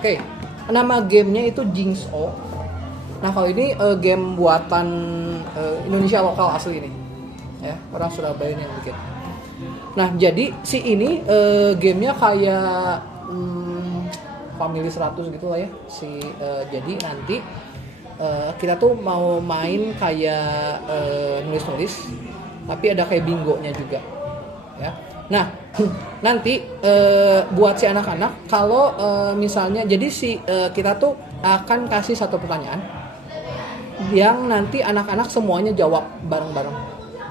Oke, nama gamenya itu Jingso. Nah kalau ini game buatan Indonesia lokal asli ini, ya orang Surabaya ini yang bikin. Nah jadi si ini gamenya kayak Family 100 gitu lah ya. Jadi nanti kita tuh mau main kayak nulis-nulis, tapi ada kayak bingonya juga, ya. Nah, nanti buat si anak-anak kalau misalnya jadi kita tuh akan kasih satu pertanyaan yang nanti anak-anak semuanya jawab bareng-bareng.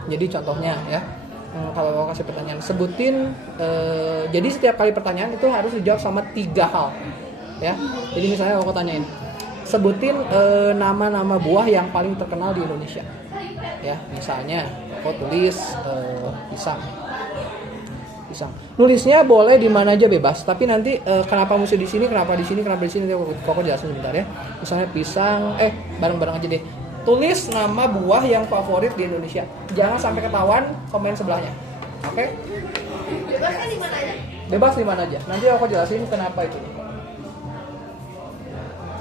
Jadi contohnya ya, kalau mau kasih pertanyaan sebutin jadi setiap kali pertanyaan itu harus dijawab sama 3 hal. Ya. Jadi misalnya aku tanyain sebutin nama-nama buah yang paling terkenal di Indonesia. Ya, misalnya aku tulis pisang. Nulisnya boleh di mana aja bebas, tapi nanti kenapa mesti di sini, kenapa di sini, kenapa di sini, kok jelasin sebentar ya. Misalnya pisang, bareng-bareng aja deh. Tulis nama buah yang favorit di Indonesia. Jangan sampai ketahuan komen sebelahnya. Oke? Bebasnya di mana aja? Bebas di mana aja. Nanti aku jelasin kenapa itu.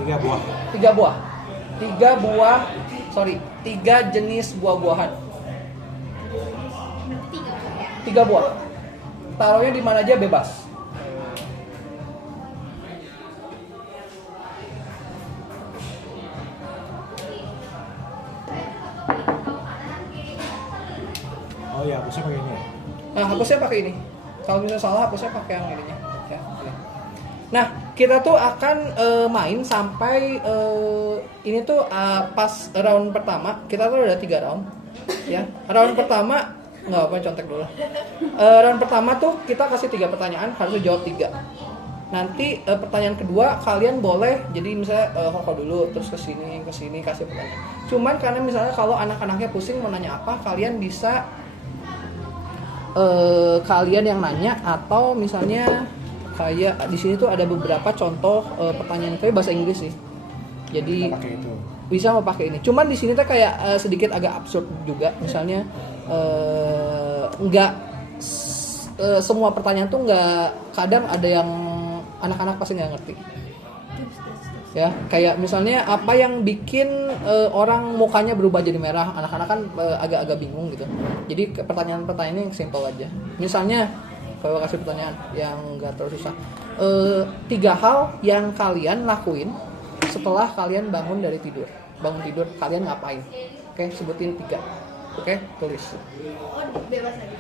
3 buah. 3 buah. 3 jenis buah-buahan. 3 buah. Taruhnya di mana aja bebas. Oh ya, hapusnya pakai ini. Nah, hapusnya pakai ini. Kalau misalnya salah, hapusnya pakai yang ininya. Ya, oke. Nah, kita tuh akan main sampai ini tuh pas round pertama. Kita tuh ada 3 round. Ya, round pertama nggak apa contek dulu. Round pertama tuh kita kasih 3 pertanyaan, harus jawab 3. Nanti pertanyaan kedua kalian boleh jadi misalnya koko dulu terus kesini kasih pertanyaan. Cuman karena misalnya kalau anak-anaknya pusing mau nanya apa, kalian bisa kalian yang nanya, atau misalnya kayak di sini tuh ada beberapa contoh pertanyaan kayak bahasa Inggris sih. Jadi pakai itu. Bisa mau pakai ini. Cuman di sini tuh kayak sedikit agak absurd juga. Misalnya nggak semua pertanyaan tuh nggak, kadang ada yang anak-anak pasti nggak ngerti. Ya, kayak misalnya apa yang bikin orang mukanya berubah jadi merah, anak-anak kan agak-agak bingung gitu. Jadi pertanyaan-pertanyaan ini yang simple aja. Misalnya kalau kasih pertanyaan yang nggak terlalu susah, 3 hal yang kalian lakuin setelah kalian bangun tidur kalian ngapain? Oke, sebutin 3. Oke, tulis. Oh, bebas lagi.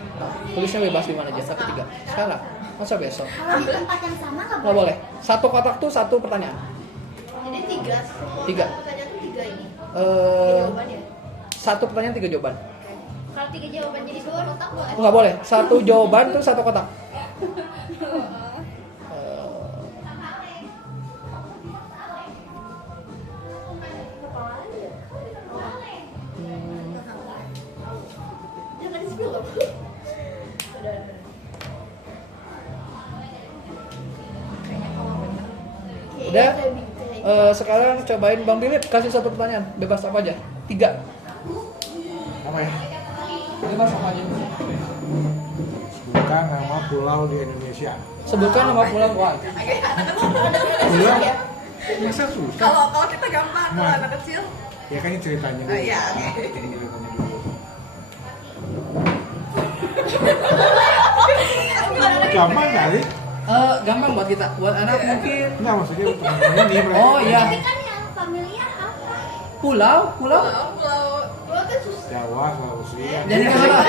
Tulisnya bebas di mana aja, tapi 3. Sekarang, masa besok? Kalau di tempat yang sama Nggak boleh. 1 kotak tuh 1 pertanyaan. Jadi 3. 3. Pertanyaan tuh 3 ini. Eh, Jawaban ya. 1 pertanyaan 3 jawaban. Kalau 3 jawaban jadi 2 kotak boleh. Nggak boleh. 1 jawaban tuh 1 kotak. Jangan di-spill loh. Udah. Sekarang cobain Bang Philip kasih 1 pertanyaan, bebas apa aja? 3. Apa ya? Bebas apa aja? Sebutkan nama pulau di Indonesia. Sebutkan nama pulau Wah. Pulau? Masa susah? Kalau kita gampang, kalau Nah. anak kecil. Ya kan ini ceritanya dulu. Oh, iya, oke. Ceritanya dulu. Gampang kali? Gampang buat kita, buat anak mungkin. Enggak, maksudnya untuk ini mereka. Oh iya, Tapi kan yang familiar apa? pulau. Pulau Pulau kan susah. Jawa, Sulawesi. Jadi gimana?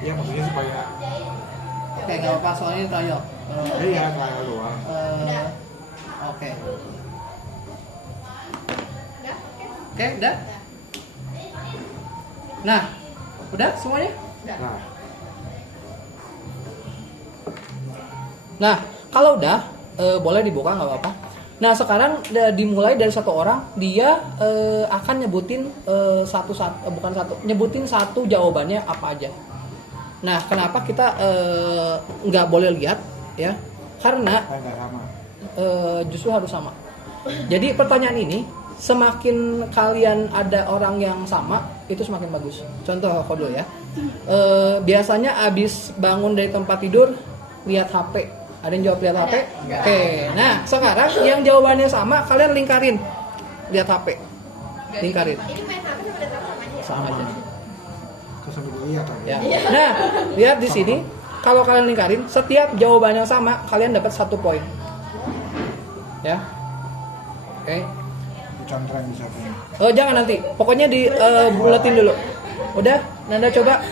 Iya, maksudnya supaya Oke, nggak apa-apa soalnya ini trial. iya, trial doang. Oke. Udah? Oke, udah. Nah, udah semuanya? Nah, Nah, kalau udah boleh dibuka nggak apa-apa. Nah, sekarang dimulai dari 1 orang, dia akan nyebutin nyebutin 1 jawabannya apa aja. Nah, kenapa kita nggak boleh lihat ya? Karena nggak sama. justru harus sama. Jadi pertanyaan ini semakin kalian ada orang yang sama itu semakin bagus. Contoh Kodul ya. Biasanya abis bangun dari tempat tidur lihat HP Ada yang jawab lihat HP? Oke. Nah, sekarang yang jawabannya sama, kalian lingkarin. Lihat HP. Lingkarin. Ini main HP sama datang sama aja. Sama aja. Terus sambil dilihat kan. Ya. Nah, lihat di sini. Kalau kalian lingkarin, setiap jawaban yang sama, kalian dapat 1 poin. Ya. Oke. Cantrang bisa punya. Oh, jangan nanti. Pokoknya di buletin dulu. Udah, Nanda coba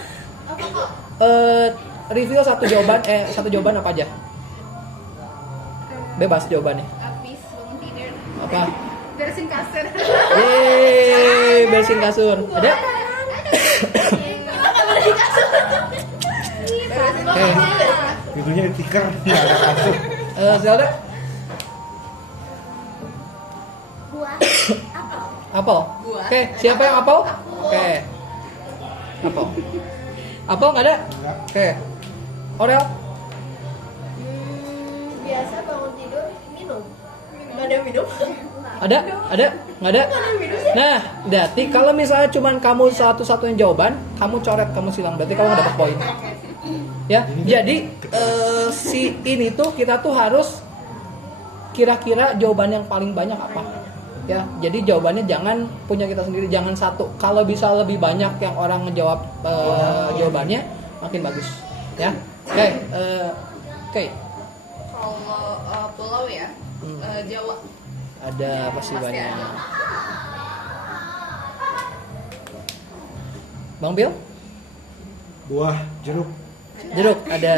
review satu jawaban apa aja? Bebas jawabannya. Habis bangun tidur. Apa? Beresin kasur. Yeay, beresin kasur. Ada? Beresin kasur. Oke. Pintunya ditikar, nggak ada kasur. Zelda? Buah. Apel. Apel. Oke, siapa yang apel? Oke. Apel. Apel nggak ada? Enggak. Oke. Orel? Biasa bangun tidur minum. Nggak ada minum. Ada? Ada? Nggak ada? Nah, berarti kalau misalnya cuman kamu satu-satunya jawaban, kamu coret, kamu silang. Berarti kamu nggak dapat poin. Ya, jadi si ini tuh kita tuh harus kira-kira jawaban yang paling banyak apa. Ya, jadi jawabannya jangan punya kita sendiri, jangan satu. Kalau bisa lebih banyak yang orang ngejawab jawabannya, makin bagus. Ya, oke. Oke. Kalau pulau ya, Jawa. Ada pasti Pasti banyak. ada. Bang Bill? Buah jeruk. Jeruk ada.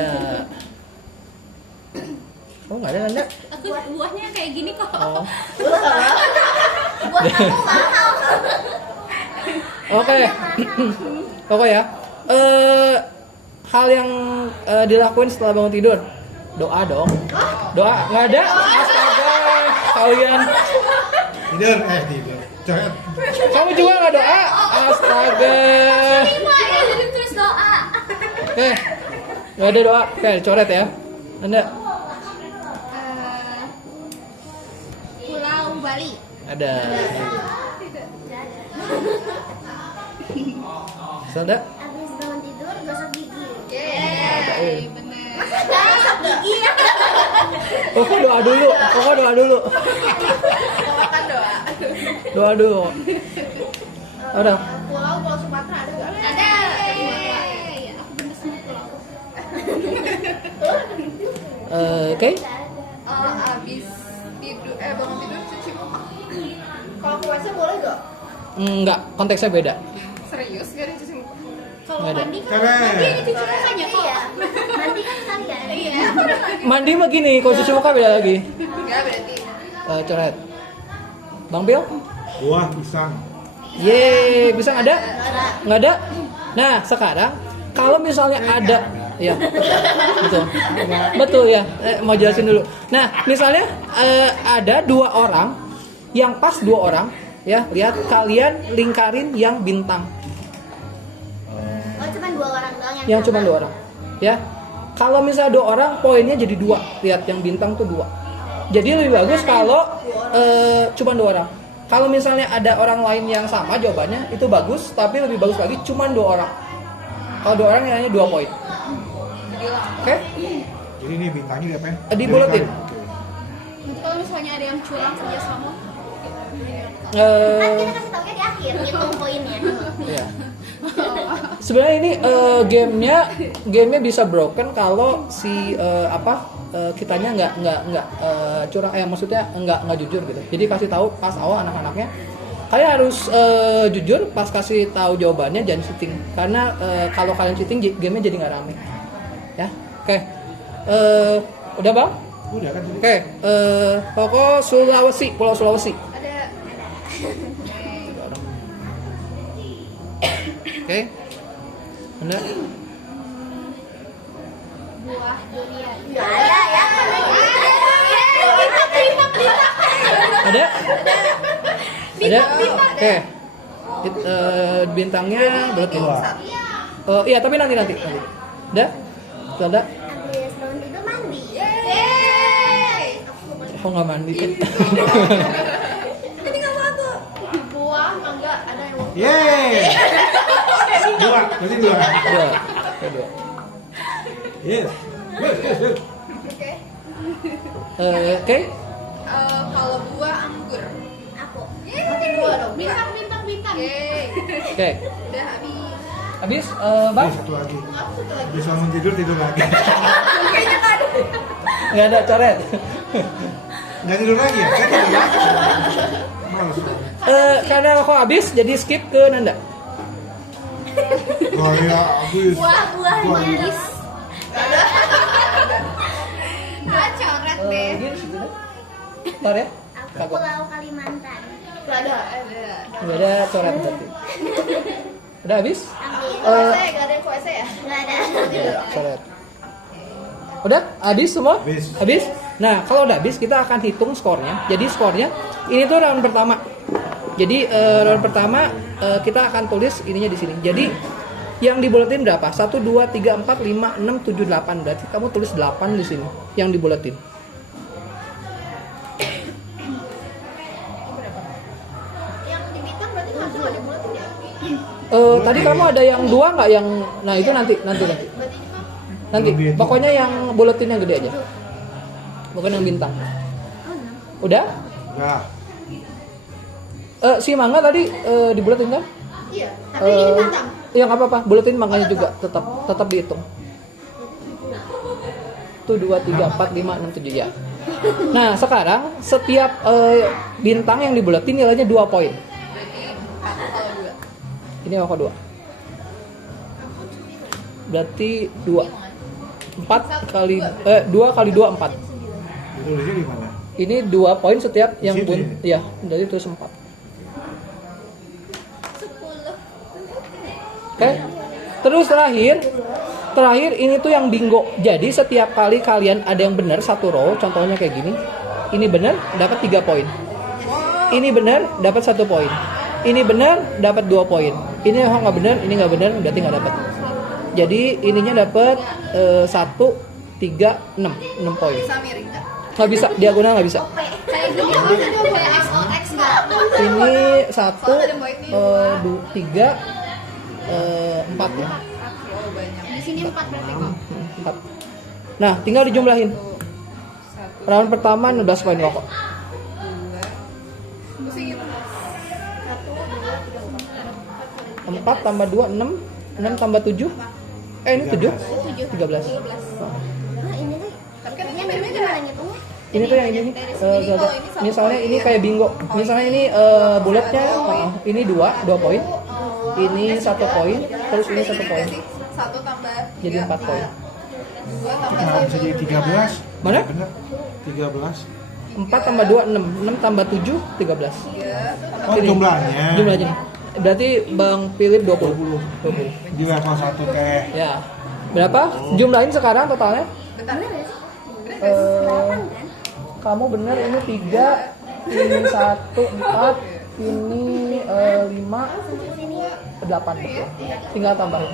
Oh, nggak ada Nanda? Buahnya kayak gini kok. Oh. Buah kamu mahal. Oke. Oke ya. Hal yang dilakuin setelah bangun tidur. Doa dong. Doa nggak ada? Astaga, kalian. Tidur, tidur. Coret. Kamu juga nggak doa? Astaga. Wah, ya jadi tulis doa. Oke. Nggak ada doa. Oke, coret ya. Anda Pulau Bali. ada. Zelda? Habis bangun tidur gosok gigi. Yeay, bener. Masa gosok gigi? Pokok doa dulu. Pokok doa dulu. Makan doa. Doa dulu. Udah. Pulau Sumatera ada nggak? Ada. Aku bener semua pulau. Oke. Abis tidur, bangun tidur cuci muka. Kalau puasa boleh nggak? Enggak, konteksnya beda. Serius gak ada cuci muka? Kalau Nggak ada. mandi kan Keren. mandi ini cuci mukanya kok. Mandi kan sekalian. Iya. Mandi mah gini, kalau cuci muka beda lagi. Enggak berarti. Coret. Bang Bill? Buah pisang. Yeay, bisa ada? Nggak ada? Nah, sekarang kalau misalnya ada, ya, betul, betul ya. Mau jelasin dulu. Nah, misalnya ada 2 orang, yang pas 2 orang, ya, lihat kalian lingkarin yang bintang, Oh, cuma 2 orang doang yang cuma 2 orang, ya. Kalau misalnya 2 orang, poinnya jadi 2. Lihat yang bintang tuh 2. Jadi lebih bagus kalau cuma 2 orang. Kalau misalnya ada orang lain yang sama jawabannya, itu bagus, tapi lebih bagus lagi cuma 2 orang. Kalau 2 orang nilainya 2 poin. Oke? Jadi ini bintangnya diapain? Dibuletin. Oke. Nanti kalau misalnya ada yang curang kerja sama, Kan kita kasih taunya di akhir, ngitung poinnya. Iya. Sebenarnya ini gamenya bisa broken kalau si kitanya nggak curang, maksudnya nggak jujur gitu. Jadi kasih tahu pas awal anak-anaknya, kalian harus jujur pas kasih tahu jawabannya, jangan cheating. Karena kalau kalian cheating gamenya jadi nggak rame. Ya, oke. Udah bang? Udah kan tadi? Oke. Pokok Sulawesi, Pulau Sulawesi. ada Oke. Anda? Buah durian. Nggak ada ya. Ada? Ada? Oke. Bintangnya berarti. Iya, tapi nanti. Udah? Udah? Habis bangun tidur mandi. Oh, nggak mandi. Tadi kamu aku. Buah, mangga, ada yang Yeay. Dua, berarti 2. Dua. Dua. Yes. Yes. oke. Oke. Kalau buah anggur. Aku. Makin dua dong. Bintang, bintang, bintang. Yeay. Oke. Udah habis. Habis, Bang? Satu lagi. Habis bangun tidur lagi. Kayaknya tadi. Nggak ada coret. Nggak tidur lagi ya? Kan tidur lagi. Males. Karena aku habis, jadi skip ke Nanda. Oh ya, habis. Buah manis. Ah, coret deh. Gini situ deh. Ntar ya. Aku Pulau Kalimantan. Ada. Nggak ada coret berarti. Udah habis? Habis. Gak ada yang kuasa ya? Nggak ada. Coret. Udah? Habis semua? Habis. Habis? Nah, kalau udah habis, kita akan hitung skornya. Jadi skornya, ini tuh round pertama. Jadi round pertama kita akan tulis ininya di sini. Jadi yang dibuletin berapa? 1, 2, 3, 4, 5, 6, 7, 8. Berarti kamu tulis 8 di sini yang dibuletin. Yang di bintang berarti harus nggak dibulatin ya? Tadi kamu ada yang 2 nggak yang? Nah itu nanti. Nanti. Pokoknya yang buletin yang gede aja. Bukan yang bintang. Udah? Udah. Si mangga tadi dibuletin kan? Iya. Tapi ini bintang. Ya nggak apa-apa, buletin mangganya juga tetap dihitung. Tuh 2, 3, 4, 5, 6, 7 ya. Nah sekarang setiap bintang yang dibuletin nilainya 2 poin. Kalau dua. Ini aku 2. Berarti 2. 4 kali 2 kali 2 4. Tulisnya di mana? Ini 2 poin setiap yang Di situ ya, dari terus 4. 10. Oke. Terus terakhir ini tuh yang bingo. Jadi setiap kali kalian ada yang benar satu row, contohnya kayak gini. Ini benar dapat 3 poin. Ini benar dapat 1 poin. Ini benar dapat 2 poin. Ini nggak benar, ini nggak benar, berarti nggak dapat. Jadi ininya dapat 1, 3, 6 poin. Bisa miring nggak? Nggak bisa, diagonal nggak bisa. Kayak gini apa sih? Kayak XOX nggak? Ini 1, 2, 3, 4 ya. Oh banyak. Di sini 4 berarti kok. 4. Nah, tinggal dijumlahin. Round pertama 16 poin pokok. Mesti gimana? 4 tambah 2, 6. 6 tambah 7. Ini 7. 13. Nah ini tuh. Tapi kan Ini memang gimana ngitungnya? Ini tuh yang ini nih. Misalnya ini kayak bingo. Misalnya ini bulatnya ini 2 poin. Ini 1 poin, terus ini 1 poin. 1 tambah Jadi 4 poin. 2 tambah Kenapa bisa jadi 13? Mana? Bener. 13. 4 tambah 2, 6. 6 tambah 7, 13. Oh, Ini. jumlahnya. Jumlahnya nih. Berarti Bang Philip 20. 20. Di level 1 teh. Ya. Berapa? Jumlahin sekarang totalnya. Bentar. Kamu bener ini 3, ini 1, 4, ini 5, 8. Tinggal tambahin.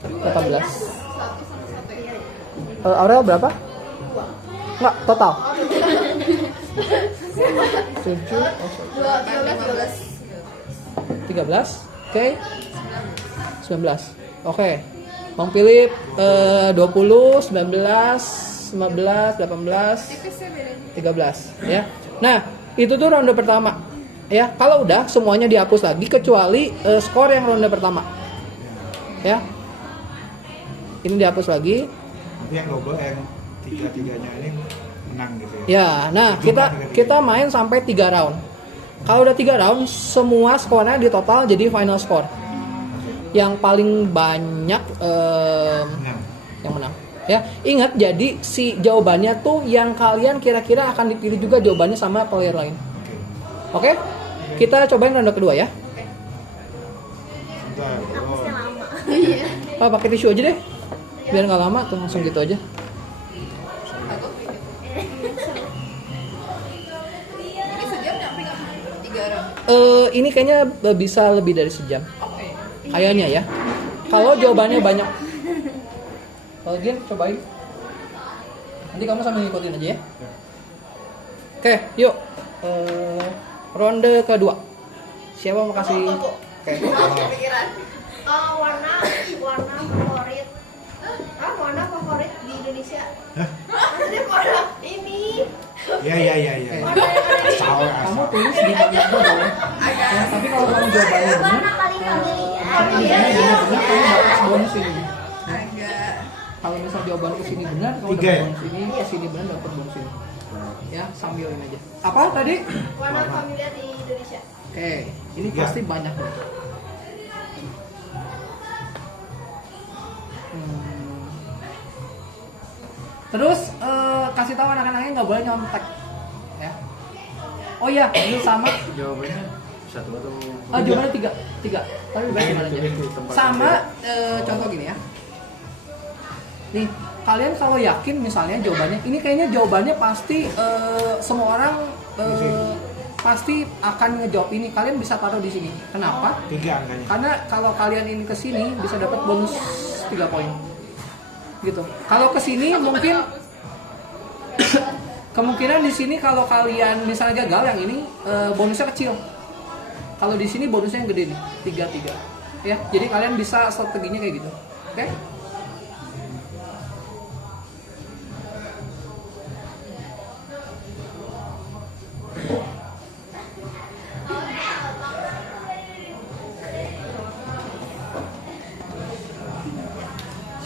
18. Aurel berapa? Enggak, total. 7, 13. Oke. 19. Oke. Bang Philip 20, 19, 15, 18, 13 ya. Nah, itu tuh ronde pertama. Ya, kalau udah semuanya dihapus lagi kecuali skor yang ronde pertama. Ya. Ini dihapus lagi. Nanti yang double yang 3-3-nya ini menang gitu ya. Ya, nah kita main sampai 3 round. Kalau udah 3 round, semua skornya di total jadi final score. Yang paling banyak Menang. yang menang. Ya, ingat jadi si jawabannya tuh yang kalian kira-kira akan dipilih juga jawabannya sama player lain. Oke? Kita cobain ronde kedua ya. Bentar. Hapusnya lama. Pakai tisu aja deh. Biar nggak lama tuh langsung gitu aja. Ini sejam nyampe nggak? 3 orang. Ini kayaknya bisa lebih dari sejam. Oke. Kayaknya ya. Kalau jawabannya banyak. Gin, cobain. Nanti kamu sambil ngikutin aja ya. Oke, yuk. Ronde kedua. Siapa mau kasih? Oke. Kepikiran. Warna favorit. Warna favorit di Indonesia. Hah? Maksudnya warna ini Iya. Tahu Kamu tulis di bagian bawah. Ya, tapi kalau kamu jawabannya benar, kamu dapat bonus ini. Agak. Kalau misal jawaban ke sini benar, kamu 3 dapat ya? bonus ini, ke sini benar dapat bonus ini. Ya, sambilin aja. Apa tadi? Warna familiar di Indonesia. Oke, ini 3. pasti banyak nih. Terus kasih tahu anak-anaknya nggak boleh nyontek, ya. Oh iya, ini sama. Jawabannya satu atau Jawabannya tiga. Tapi bebas gimana aja. Sama contoh gini ya. Nih, kalian kalau yakin misalnya jawabannya, ini kayaknya jawabannya pasti semua orang pasti akan ngejawab ini. Kalian bisa taruh di sini. Kenapa? 3 angkanya. Karena kalau kalian ini ke sini bisa dapat bonus 3 poin. Gitu. Kalau ke sini mungkin kemungkinan di sini kalau kalian misalnya gagal yang ini bonusnya kecil. Kalau di sini bonusnya yang gede nih, 3. Ya, jadi kalian bisa strateginya kayak gitu. Oke?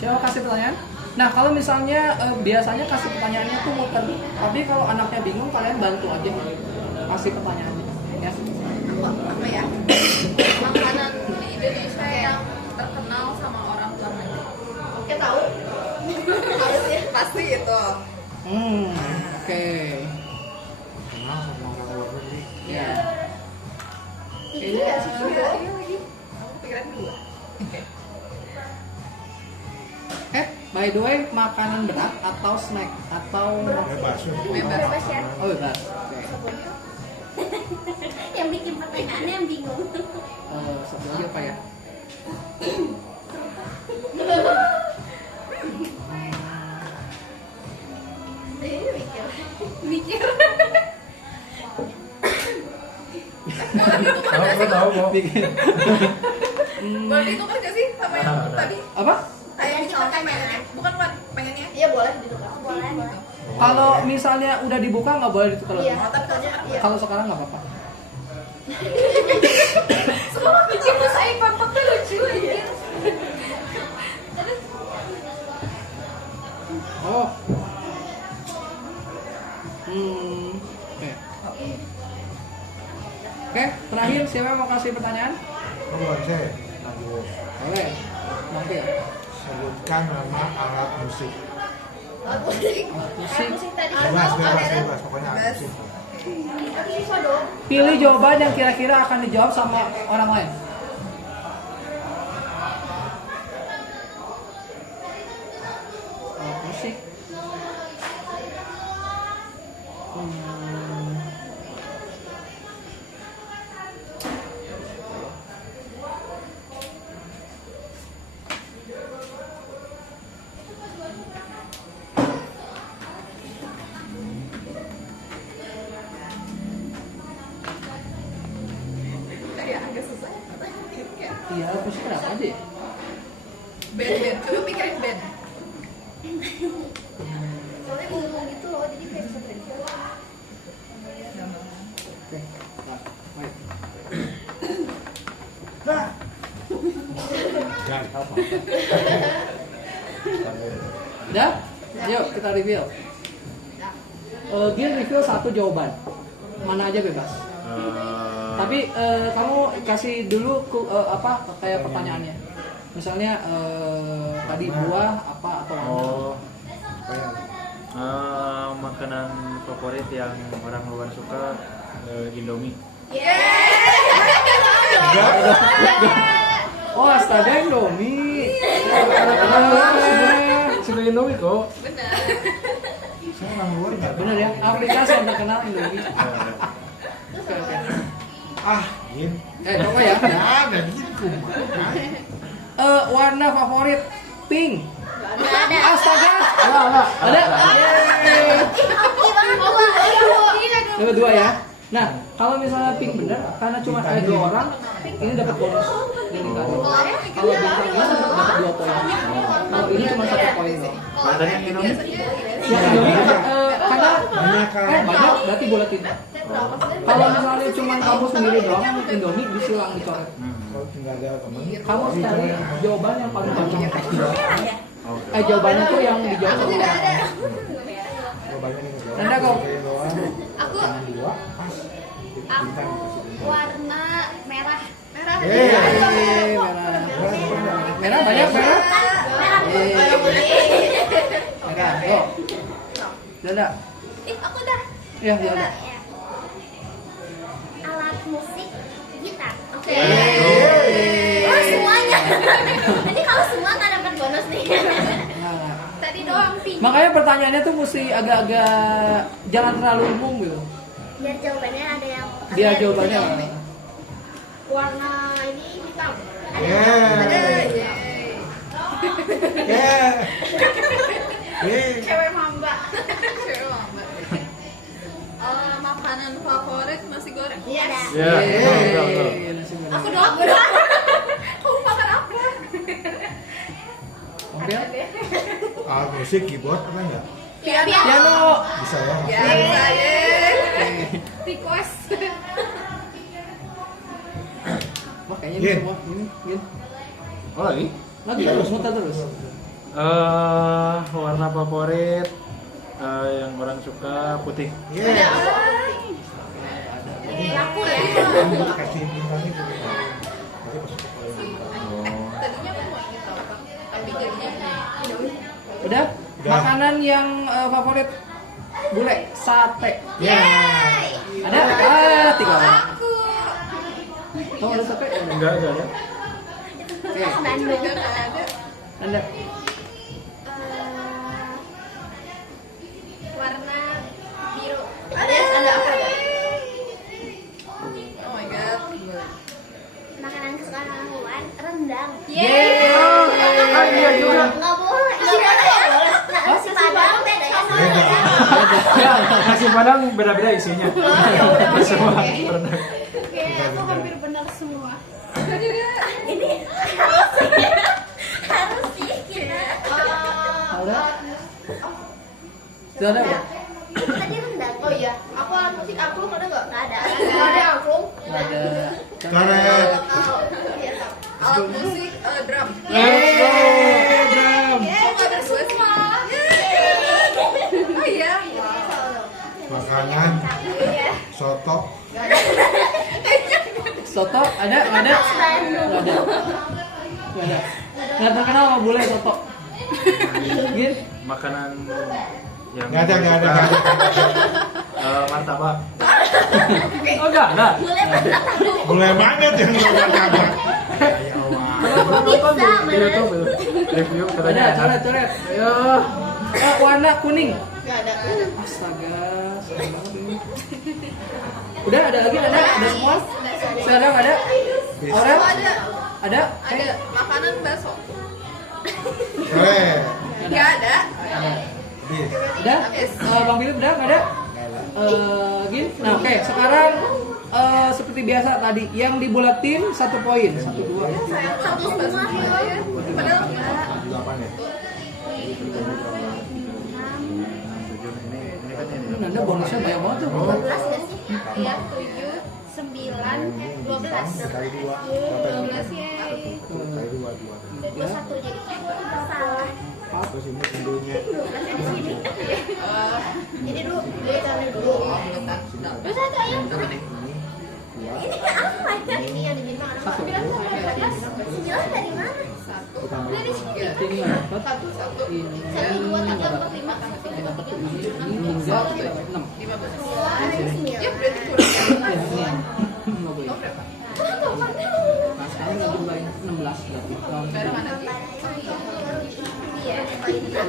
Siapa kasih pertanyaan? Nah, kalau misalnya biasanya kasih pertanyaannya tuh muter. Tapi kalau anaknya bingung, kalian bantu aja kasih pertanyaannya. Ya. Apa ya? Makanan di Indonesia yang terkenal sama orang luar negeri. Oke, tahu. Harus ya. Pasti itu. Oke. Kenal sama orang luar negeri. Ya. Iya lagi. Aku pikiran dua. By the way, makanan berat atau snack atau Bebas. Bebas ya. oh bebas. Oke. Yang bikin pertanyaannya yang bingung. Satu lagi apa ya? Mikir. tahu kok. Bikin Boleh ditukar nggak sih sama yang tadi? apa? Kayak misalkan pengennya, bukan pengennya. Iya boleh ditukar. Boleh. Kalau misalnya udah dibuka nggak boleh ditukar lagi. Iya. Tapi kalau Iya. Kalau sekarang nggak apa-apa. Semua bikin saya pampaknya lucu ya. Oh. Oke, terakhir siapa yang mau kasih pertanyaan? Bukan saya. Lanjut. Boleh. Nanti ya. Sebutkan nama alat musik. Musik. Musik. Tadi. Bebas. Pokoknya alat musik. Tapi bisa dong. Pilih jawaban yang kira-kira akan dijawab sama orang lain. Alat musik. ya agak susah. Iya, alat musik kenapa aja ya? Band. Coba pikirin band. Soalnya bingung gitu loh, jadi kayak bisa trivia. Oke. Nah, baik. Dan apa? Udah? Yuk kita reveal. Gil reveal satu jawaban. Mana aja bebas. Tapi kamu kasih dulu kayak pertanyaannya. Misalnya tadi buah apa atau warna. Makanan favorit yang orang luar suka Indomie. Oh, astaga Indomie. Suka Indomie kok. Benar. Saya orang luar nggak. Bener ya, aplikasi yang terkenal Indomie. Oke. Yin. Coba ya. Ada gitu. Warna favorit pink. Nggak ada. Astaga. Ada. Yeay. Oke banget dua. Yang kedua ya. Nah, kalau misalnya pink bener, karena cuma ada 2 orang, ini dapat bonus dari kado. Kalau bintang ini dapat 2 poin. Kalau ini cuma 1 poin doang. Tadi yang Indomie. Ya, Indomie karena Banyak kan. banyak dibulatin. Kalau misalnya cuma kamu sendiri doang Indomie disilang dicoret. Kalau tinggal ada teman. Kamu harus cari jawaban yang paling cocok. Oke. Jawabannya tuh yang dijawab sama orang. Jawabannya nih ngejawab. Nanda kok. Aku Tangan dua, pas. Bintang. warna merah. Merah. Merah banyak merah. Merah. Go. Nanda. Aku udah. Ya, ya udah. Alat musik gitar. Oke. Yeay. Oh, semuanya. Nanti kalau semua nggak dapat bonus nih. Nah, Tadi doang pink. makanya pertanyaannya tuh mesti agak-agak jangan terlalu umum gitu. Biar jawabannya ada yang. Dia jawabannya Warna ini hitam. Ya. Cewek mamba. Cewek mamba. Makanan favorit nasi goreng. Iya. Ya, betul, betul. Nasi goreng. Aku doang. Kamu makan apa? Oke. Alat musik, keyboard, apa enggak? Piano. Bisa ya? Biasa ya. Request. Wah, kayaknya Gin. ini semua ini, Gin. Oh lagi? Lagi terus, muter terus. Warna favorit yang orang suka putih. Iya. Aku ya. Kasih bintangnya tuh. Nanti masuk ke poin bintang. Oh. Tadinya aku mau gitu apa? Tapi jadinya Udah? Udah. Makanan yang favorit bule, sate. Ya. Ada? Tiga orang. Oh, ada sate? Enggak ada. Oke. Bandung. Anda. Warna biru. ada apa? Oh my god. Makanan kesukaan Wan, rendang. Yeay. Ah, iya juga. Nggak boleh. Nggak boleh. Nasi padang beda ya. Beda. Ya, nasi padang beda-beda isinya. Semua pernah. Oke, aku hampir benar semua. Ini harus sih kita. Ada? Sudah ada ya? Tadi rendang. Oh iya, aku alat musik angklung ada nggak? Nggak ada. Nggak ada angklung. Nggak ada. Coret. Alat musik drum. Yeay, Bram. Oh nggak berdua semua. Oh iya. Makanan, soto, Soto ada? Nggak ada? Nggak ada. Nggak ada. Nggak terkenal sama bule soto. Gin? Makanan yang nggak ada. martabak. Oh enggak ada. Boleh pernah tahu. Mulai banget yang nggak kabar. Ya Allah. Nonton di YouTube itu. Review katanya Ada, enak. coret. Ayo. Warna kuning. Nggak ada. Astaga, sayang banget ini. Udah ada lagi? Ada semua? Sekarang ada? Orang? Ada. Ada? Ada makanan bakso. Coret. Nggak ada. Bis. Udah? Bang Philip udah? Nggak ada? Gin? Nah oke, sekarang seperti biasa tadi yang dibulatin 1 poin, 1, 2. Satu semua. Padahal nggak. 8 ya? Ini kan ini. Nanda bonusnya banyak banget tuh. 12 nggak sih? Iya, 7, 9, 12. Kali 2. 12 ya. Kali 2, 2. Gue satu jadi salah. Terus ini tentunya. Nanti di sini. Jadi dulu, gue cari dulu. Terus satu ayo. Ini apa ya? Ini yang di bintang. 1. 9 dari mana? Dari sini. Ini nggak dapat. Ini 1, 2, 3, 4, 5. nggak dapat tuh ini hingga 6. Wah, ada 9. Ya berarti kurang ya. Ya, ini. Nggak boleh. Oh, berapa? Nah, sekarang lagi jumlahin 16 berarti. Barang mana? Iya. 8, 16.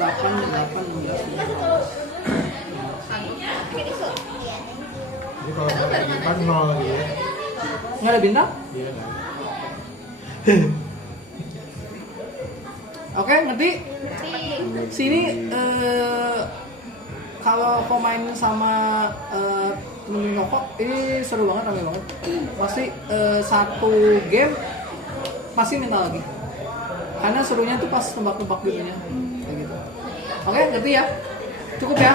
Iya. Jadi kalau nggak ada bintang 0 gitu ya. Nggak ada bintang? Iya nggak ada. Oke, ngerti? Sini kalau kau main sama temen rokok ini seru banget, rame banget. Pasti satu game pasti minta lagi. Karena serunya tuh pas tebak-tebak gitu ya. Kayak gitu. Oke, ngerti ya? Cukup ya?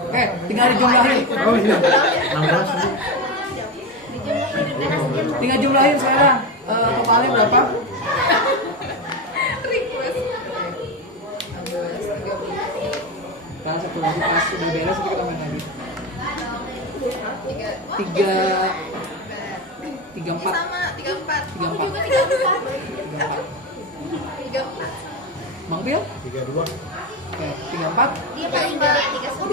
Oke, tinggal dijumlahin. Oh iya. 16 nih. Tinggal jumlahin sekarang. Totalnya berapa? Request. 16, 13. Nah, satu lagi pas udah beres nanti kita main lagi. 34. Sama 34. Tiga empat. 34. Mang Pil? 32. Oke, 34. Dia paling gede 31.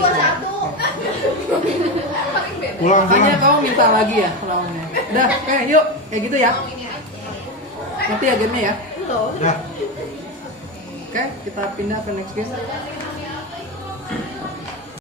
Paling beda. Pulang Makanya pulang. kamu minta lagi ya lawannya. Udah, oke yuk. Kayak gitu ya. Mau ini aja. Nanti ya gamenya ya. Loh. Dah. Oke, kita pindah ke next game.